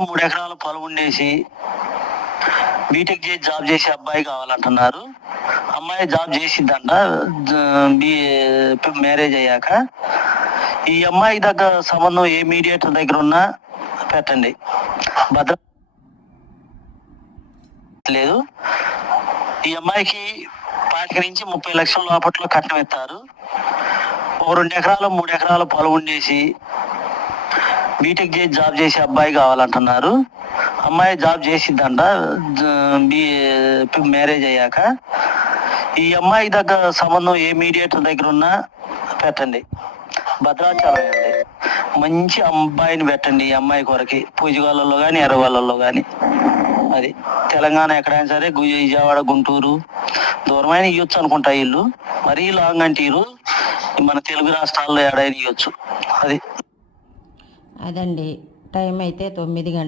3 ఎకరాల పొలం ఉండేసి బీటెక్ చేసి జాబ్ చేసే అబ్బాయి కావాలంటున్నారు. అమ్మాయి జాబ్ చేసిద్దంట మ్యారేజ్ అయ్యాక. ఈ అమ్మాయి దగ్గర సంబంధం ఏ మీడియేటర్ దగ్గర ఉన్నా పెట్టండి. భద్ర లేదు. ఈ అమ్మాయికి 25 నుంచి 30 లక్షల లోపట్లో కట్నం ఇస్తారు. ఓ 2 ఎకరాలు 3 ఎకరాల పొలం ఉండేసి బీటెక్ చేసి జాబ్ చేసే అబ్బాయి కావాలంటున్నారు. అమ్మాయి జాబ్ చేసిద్దంట మ్యారేజ్ అయ్యాక. ఈ అమ్మాయి దగ్గర సంబంధం ఏ మీడియేటర్ దగ్గర ఉన్నా పెట్టండి. భద్రాచలం అండి. మంచి అబ్బాయిని పెట్టండి ఈ అమ్మాయి కొరకి. పూజగాళ్ళలో కానీ ఎర్రవాళ్ళలో కానీ. అది తెలంగాణ ఎక్కడైనా సరే, విజయవాడ, గుంటూరు దూరమైన ఇవ్వచ్చు అనుకుంటా. ఇల్లు మరీ లాంగ్ అంటే మన తెలుగు రాష్ట్రాల్లో ఎడైనా ఇవ్వచ్చు. అది అదండి. టైం అయితే 9 గంటలు.